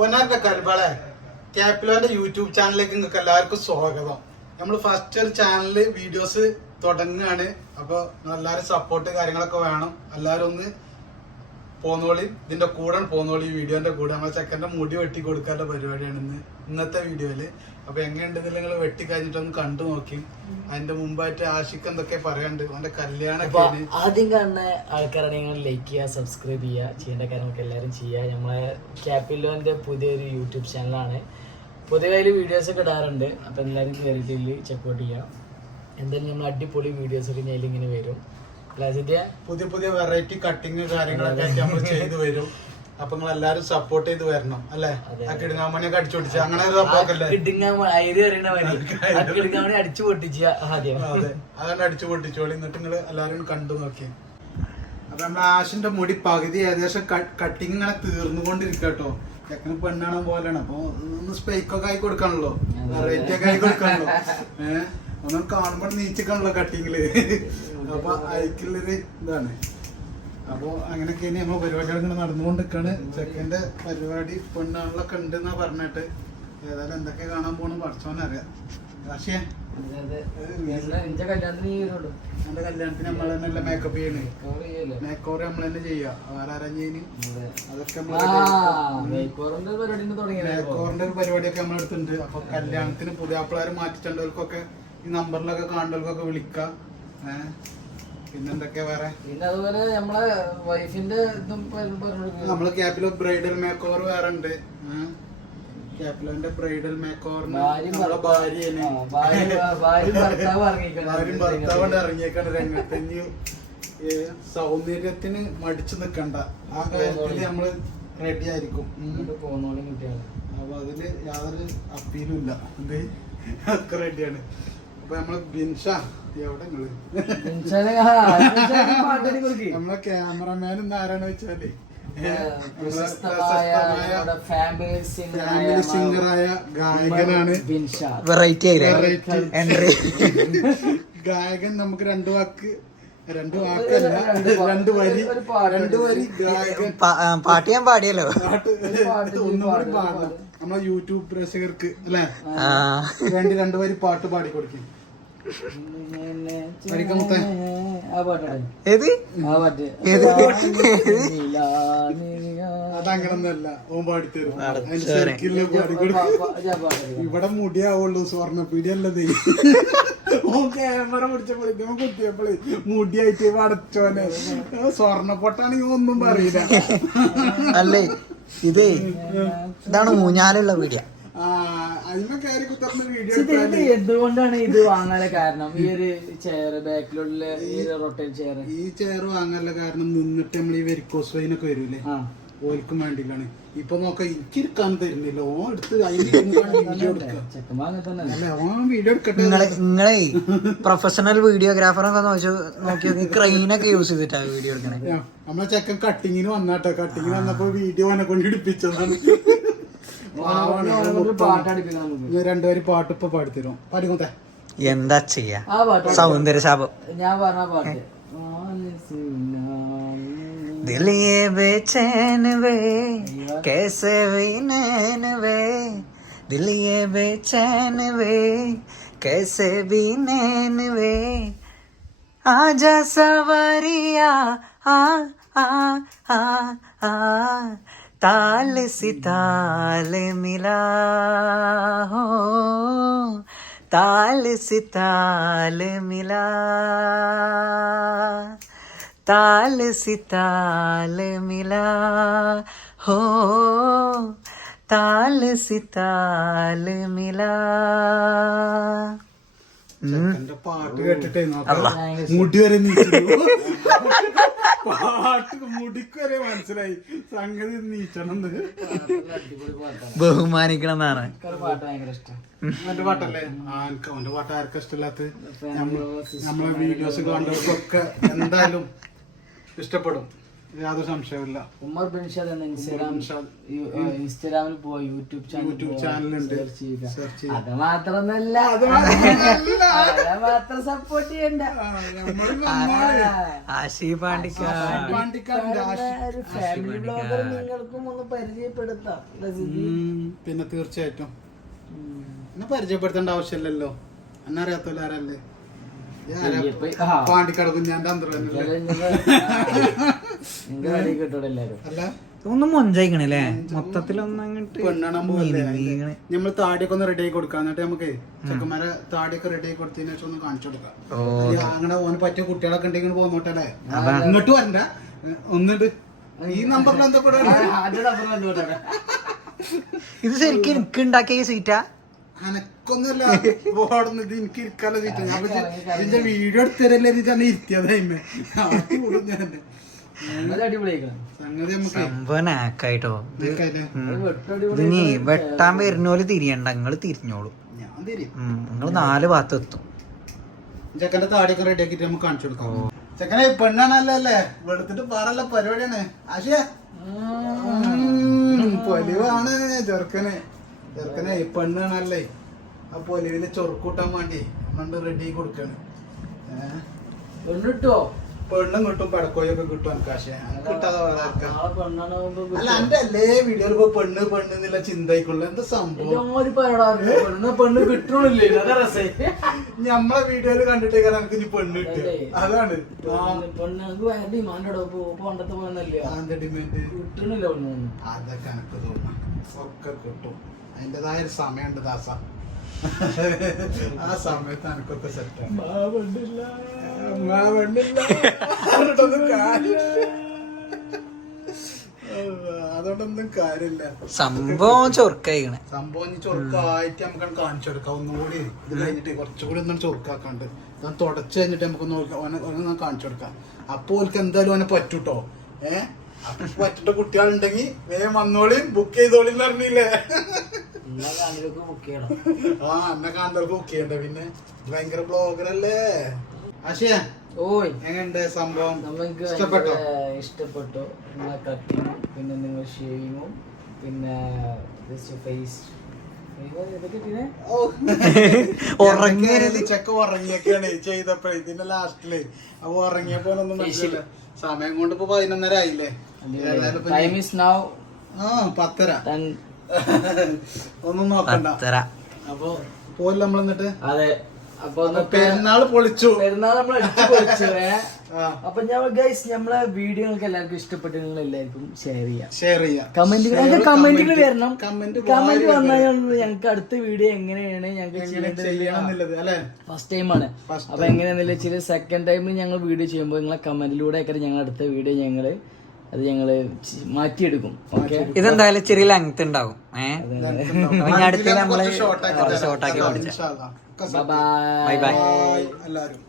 പൊന്നാരുടെ കരുപാളെ ക്യാപിലോന്റെ YouTube ചാനലിലേക്ക് നിങ്ങൾക്ക് എല്ലാവർക്കും സ്വാഗതം. നമ്മൾ ഫസ്റ്റ് ഒരു ചാനലില് വീഡിയോസ് തുടങ്ങുകയാണ്. അപ്പൊ എല്ലാവരും സപ്പോർട്ട് കാര്യങ്ങളൊക്കെ വേണം. എല്ലാവരും ഒന്ന് പോന്നോളി, ഇതിന്റെ കൂടെ പോന്നോളി. വീഡിയോന്റെ കൂടെ നമ്മളെ ചെക്കന്റെ മുടി വെട്ടി കൊടുക്കാനുള്ള പരിപാടിയാണ് ഇന്നത്തെ വീഡിയോയില്. അപ്പൊ എങ്ങനെയുണ്ടെന്ന് നിങ്ങൾ വെട്ടി കഴിഞ്ഞിട്ടൊന്ന് കണ്ടു നോക്കി. അതിന്റെ മുമ്പായിട്ട് ആഷിക്ക് എന്തൊക്കെ പറയാണ്ട് അവന്റെ കല്യാണം. ആദ്യം കാണുന്ന ആൾക്കാരെ നിങ്ങൾ ലൈക്ക് ചെയ്യുക, സബ്സ്ക്രൈബ് ചെയ്യുക, ചെയ്യേണ്ട കാര്യങ്ങളൊക്കെ എല്ലാവരും ചെയ്യുക. നമ്മളെ ക്യാപിലോന്റെ പുതിയൊരു യൂട്യൂബ് ചാനലാണ്. പൊതുവെ അതിൽ വീഡിയോസ് ഒക്കെ ഇടാറുണ്ട്. അപ്പൊ എല്ലാവരും കയറിയിട്ട് ചെക്കൗട്ട് ചെയ്യുക. എന്തായാലും നമ്മൾ അടിപൊളി വീഡിയോസ് ഒക്കെ ഞാൻ ഇങ്ങനെ വരും. പുതിയ പുതിയ വെറൈറ്റി കട്ടിങ് കാര്യങ്ങളൊക്കെ ആയിട്ട് നമ്മൾ ചെയ്തു വരും. അപ്പൊ നിങ്ങൾ എല്ലാരും സപ്പോർട്ട് ചെയ്ത് വരണം അല്ലെ. ആ കിടുങ്ങാമണിയൊക്കെ അടിച്ചു പൊട്ടിച്ച അങ്ങനെ അടിച്ചു പൊട്ടിച്ച ആദ്യം അതെ അതന്നെ അടിച്ചു പൊട്ടിച്ചോളി. എന്നിട്ട് നിങ്ങൾ എല്ലാരും കണ്ടു നോക്കി. അപ്പൊ നമ്മുടെ ആഷിന്റെ മുടി പകുതി ഏകദേശം കട്ടിങ് ഇങ്ങനെ തീർന്നുകൊണ്ടിരിക്കട്ടോ. ചെക്കന് പെണ്ണാണോ പോലെയാണ്. അപ്പൊ ഒന്ന് സ്പെയ്ക്കൊക്കെ ആയി കൊടുക്കാണല്ലോ, വെറൈറ്റി ഒക്കെ ആയി കൊടുക്കാണല്ലോ. ഒന്നും കാണുമ്പോ നീച്ചിക്കാണല്ലോ കട്ടിങ്ങില്. അപ്പൊ അയക്കുള്ളൊരു ഇതാണ്. അപ്പൊ അങ്ങനെയൊക്കെ ഇനി നമ്മ പരിപാടികൾ ഇങ്ങനെ നടന്നുകൊണ്ടിരിക്കാണ്. ചെക്കന്റെ പരിപാടി പെണ്ണാളിലൊക്കെ ഉണ്ട് എന്നാ പറഞ്ഞിട്ട്. ഏതായാലും എന്തൊക്കെ കാണാൻ പോണു പഠിച്ചോന്നറിയാം. പക്ഷേ എന്റെ കല്യാണത്തിന് നമ്മൾ തന്നെ മേക്കപ്പ് ചെയ്യണേ. മേക്കോർ നമ്മൾ തന്നെ ചെയ്യാ. വേറെ അറേഞ്ച് അതൊക്കെ മേക്കോറിന്റെ ഒരു പരിപാടിയൊക്കെ നമ്മളെടുത്തുണ്ട്. അപ്പൊ കല്യാണത്തിന് പുതിയ ആപ്പിളാര് മാറ്റിച്ചവർക്കൊക്കെ ഈ നമ്പറിലൊക്കെ കാണുന്നവർക്കൊക്കെ വിളിക്കാം. പിന്നെന്തൊക്കെയാ വേറെ? പിന്നെ അതുപോലെ നമ്മളെ വൈഫിന്റെ നമ്മള് ക്യാപിലോ ബ്രൈഡൽ മേക്ക് ഓവർ വേറെ ഉണ്ട്. ക്യാപിലോന്റെ ബ്രൈഡൽ മേക്ക് ഓവറിന് നമ്മളെ ഭാര്യയും ഭർത്താവാണ് ഇറങ്ങിയേക്കാണ് രംഗത്ത്. ഇനി സൗന്ദര്യത്തിന് മടിച്ചു നിക്കണ്ട, ആ കാര്യത്തില് നമ്മള് റെഡി ആയിരിക്കും. അപ്പൊ അതില് യാതൊരു അപ്പീലും ഇല്ല. എന്ത് ഒക്കെ റെഡിയാണ്. അപ്പൊ നമ്മള് ബിൻഷ എവിടെ നമ്മളെ ക്യാമറമാൻ ഇന്ന് ആരാണ് വെച്ചാല് ഫാമിലി സിംഗറായ ഗായകനാണ്. വെറൈറ്റി ഗായകൻ. നമുക്ക് രണ്ട് വാക്കല്ല, രണ്ട് വരി ഗായകൻ. പാട്ട് ഞാൻ പാടിയല്ലോ. ഒന്നുകൂടി പാടണം നമ്മളെ യൂട്യൂബ് പ്രേക്ഷകർക്ക് അല്ലെ വേണ്ടി 2 വരി പാട്ട് പാടി കൊടുക്കും. അതങ്ങനൊന്നല്ല, ഓൻ പാടിത്തരും. ഇവിടെ മുടിയാവുള്ളൂ, സ്വർണ്ണപ്പീടിയല്ലത്. ഓൻ ക്യാമറ പിടിച്ചപ്പോഴേ കുത്തിയപ്പോഴേ മുടിയായിട്ട് പടച്ചോനെ. സ്വർണ്ണപ്പൊട്ടാണെങ്കിൽ ഒന്നും പറയില്ല. അല്ലേ ഇതേ ഇതാണ് ഊഞ്ഞാലുള്ള വീഡിയോ. എന്തുകൊണ്ടാണ് ഇത് വാങ്ങാനുള്ള കാരണം? ഈ ഒരു ചെയർ ബാക്കിലുള്ള ഈ ചെയർ വാങ്ങാനുള്ള കാരണം നിന്നിട്ട് നമ്മൾ ഈ വെരിക്കോസ് വെയിനൊക്കെ വരൂലേ, ഓൽക്കും വേണ്ടിയിട്ടാണ്. ഇപ്പൊ നോക്ക എനിക്കിരിക്കാൻ തരുന്നില്ല. ഓൻ എടുത്ത് വീഡിയോ എടുക്കട്ടെ. നിങ്ങളെ പ്രൊഫഷണൽ വീഡിയോഗ്രാഫറൊക്കെ നോക്കി ക്രെയിനൊക്കെ യൂസ് ചെയ്തിട്ടാ വീഡിയോ എടുക്കണേ. നമ്മളെ ചെക്കൻ കട്ടിങ്ങിന് വന്നാട്ടോ. കട്ടിങ്ങിന് വന്നപ്പോ വീഡിയോ അവനെ കൊണ്ട് ഇടിപ്പിച്ചതാണ്. 2 വരി പാട്ട് ഇപ്പൊ പാടിത്തരും. പാടിക്കോട്ടെ. എന്താ ചെയ്യാ, സൗന്ദര്യശാപം. ഞാൻ പറഞ്ഞ പാട്ട് दिल ये बेचैन वे कैसे बीनैन वे, दिल ये बेचैन वे कैसे बीनैन वे, आजा सवरिया आ आ आ आ, ताल सिताल मिला हो, ताल सिताल मिला, ताल सिताल मिला हो, ताल सिताल मिला. പാട്ട് കേട്ടിട്ടേ മുടി വരെ പാട്ട് മുടിക്ക് വരെ മനസ്സിലായി സംഗതി നീച്ചണം. ബഹുമാനിക്കണം എന്നാണ് എന്റെ പാട്ടല്ലേ. അവന്റെ പാട്ട് ആർക്കും ഇഷ്ടമില്ലാത്ത നമ്മളെ വീഡിയോസ് കണ്ടവർക്കൊക്കെ എന്തായാലും ഇഷ്ടപ്പെടും. യാതൊരു സംശയമില്ല. ഉമർ ബിൻഷാദ് എന്ന ഇൻസ്റ്റാഗ്രാമിൽ പോയി യൂട്യൂബ് ചാനലുണ്ട്. അത് മാത്രമല്ല മാത്രം സപ്പോർട്ട് ചെയ്യണ്ട. ഫാമിലി ബ്ലോഗർ നിങ്ങൾക്കും ഒന്ന് പരിചയപ്പെടുത്താം. പിന്നെ തീർച്ചയായിട്ടും എന്നെ പരിചയപ്പെടുത്തേണ്ട ആവശ്യമില്ലല്ലോ. എന്നെ അറിയാത്തല്ലോ ആരല്ലേ? പാണ്ടിക്കാട് കുഞ്ഞാന്റെ ഒന്ന് മൊഞ്ചായിക്കണല്ലേ മൊത്തത്തിലൊന്നും അങ്ങോട്ട് പെണ്ണാൻ പോകല്ലേ. നമ്മള് താടിയൊക്കെ ഒന്ന് റെഡി ആയി കൊടുക്കാം. എന്നിട്ട് നമുക്ക് ചെക്കന്മാരെ താടിയൊക്കെ റെഡി ആയി കൊടുത്തതിന് ശേഷം ഒന്ന് കാണിച്ചു കൊടുക്കാം. അങ്ങനെ ഓന് പറ്റിയ കുട്ടികളൊക്കെ ഉണ്ടെങ്കിൽ പോന്നോട്ടല്ലേ. ഇങ്ങോട്ട് വരണ്ട, ഒന്നിട്ട് ഈ നമ്പറിൽ ബന്ധപ്പെടാ. ഇത് ശരിക്കും എനിക്ക് ഉണ്ടാക്കിയ സീറ്റാ? അനക്കൊന്നുമല്ല ഓടുന്നത്, എനിക്ക് ഇരിക്കാനുള്ള സീറ്റാ. ഞാൻ ഇതിന്റെ വീഡിയോ എടുത്തരല്ലേ തന്നെ ഇരുത്തിയതായിമ്മേ. സംഗതി സംഭവനാക്കായിട്ടോ. ഇനി വെട്ടാൻ വരുന്നോല് തിരിയണ്ട, നിങ്ങള് തിരിഞ്ഞോളൂ. ഞാൻ തരും. നിങ്ങള് 4 ഭാഗത്ത് എത്തും. ചെക്കന്റെ താടിയൊക്കെ റെഡി ആക്കിട്ട് നമുക്ക് കാണിച്ചു കൊടുക്കാം. ചെക്കനെ പെണ്ണാണല്ലേ, വെളുത്തിട്ട് പാറല്ല പരിപാടിയാണ്. ആശയ പൊലിവാണ് ചെറുക്കനെ. ചെറുക്കനെ പെണ്ണാണല്ലേ, ആ പൊലിവിന് ചൊറുക്കൂട്ടാൻ വേണ്ടി കണ്ട് റെഡി കൊടുക്കാണ്. പെണ്ണും കിട്ടും, പടക്കോയൊക്കെ കിട്ടും. കാശ് കിട്ടാതെ അല്ല എന്റെ എല്ലാ വീഡിയോയിൽ ഇപ്പൊ പെണ്ണ് പെണ്ണ് എന്നുള്ള ചിന്തയ്ക്കുള്ള എന്താ സംഭവം? ഞമ്മളെ വീഡിയോയില് കണ്ടിട്ടേക്കാണ് എനിക്ക് ഇനി പെണ്ണ് കിട്ടുക. അതാണ് ഡിമാൻഡ്. അതൊക്കെ എനക്ക് തോന്നാം ഒക്കെ കിട്ടും. അതിന്റേതായ ഒരു സമയമുണ്ട് ദാസ. ആ സമയത്ത് എനിക്കൊക്കെ സെറ്റാണ്. അതുകൊണ്ടൊന്നും കാര്യമില്ല. സംഭവം ചൊറുക്കായിക്കണേ. സംഭവം ചൊറുക്കായിട്ട് നമുക്ക് കാണിച്ചു കൊടുക്കാം. ഒന്നുകൂടി ഇത് കഴിഞ്ഞിട്ട് കുറച്ചുകൂടി ഒന്നും ചൊറുക്കാക്കാണ്ട് ഞാൻ തുടച്ചു കഴിഞ്ഞിട്ട് നമുക്കൊന്ന് കാണിച്ചു കൊടുക്കാം. അപ്പൊ ഓൾക്ക് എന്തായാലും അവനെ പറ്റൂട്ടോ. പറ്റിട്ട കുട്ടികളുണ്ടെങ്കിൽ വേഗം വന്നോളിയും ബുക്ക് ചെയ്തോളിയും പറഞ്ഞില്ലേ. ആ എന്നെ കാണുന്നവർക്ക് ബുക്ക് ചെയ്യണ്ട. പിന്നെ ഭയങ്കര ബ്ലോഗറല്ലേ ആശയ. ഓയ് എങ്ങനെയുണ്ട് സംഭവം? നമുക്ക് ഇഷ്ടപ്പെട്ടു നിങ്ങളെ കട്ടിങ്ങും പിന്നെ നിങ്ങൾ ഷേവിങ്ങും പിന്നെ ഫേസ് ചെക്ക ഉറങ്ങിയൊക്കെയാണ് ചെയ്തപ്പോഴേ. ഇതിന്റെ ലാസ്റ്റില് അപ്പൊ ഉറങ്ങിയപ്പോ ഒന്നും മനസ്സിലായില്ല. സമയം കൊണ്ട് ഇപ്പൊ 11:30 ആയില്ലേ. 10:30 ഒന്നും നോക്കണ്ട. അപ്പൊ പോലെ നമ്മൾ എന്നിട്ട് അതെ. അപ്പൊ പെരുന്നാള് പൊളിച്ചു. പെരുന്നാൾ നമ്മൾ അടിച്ചു പൊളിച്ചു. അപ്പൊ ഞാൻ ഗൈസ് നമ്മളെ വീഡിയോ നിങ്ങൾക്ക് എല്ലാവർക്കും ഇഷ്ടപ്പെട്ട് നിങ്ങൾ എല്ലാവർക്കും ഷെയർ ചെയ്യാം. കമന്റ് വരണം. കമന്റ് വന്നാൽ ഞങ്ങൾക്ക് അടുത്ത വീഡിയോ എങ്ങനെയാണ് ഞങ്ങൾക്ക് ചെയ്യണമെന്നുള്ളത് ഫസ്റ്റ് ടൈമാണ്. അപ്പൊ എങ്ങനെയാണെന്നില്ല വെച്ചാൽ സെക്കൻഡ് ടൈമിൽ ഞങ്ങൾ വീഡിയോ ചെയ്യുമ്പോൾ നിങ്ങളെ കമന്റിലൂടെ ഒക്കെ ഞങ്ങൾ അടുത്ത വീഡിയോ ഞങ്ങള് മാറ്റിയെടുക്കും. ഓക്കെ, ഇതെന്തായാലും ചെറിയ ലെങ്ത് ഉണ്ടാവും. അടുത്ത നമ്മള് ഷോർട്ടാക്കി. Bye bye. എല്ലാവരും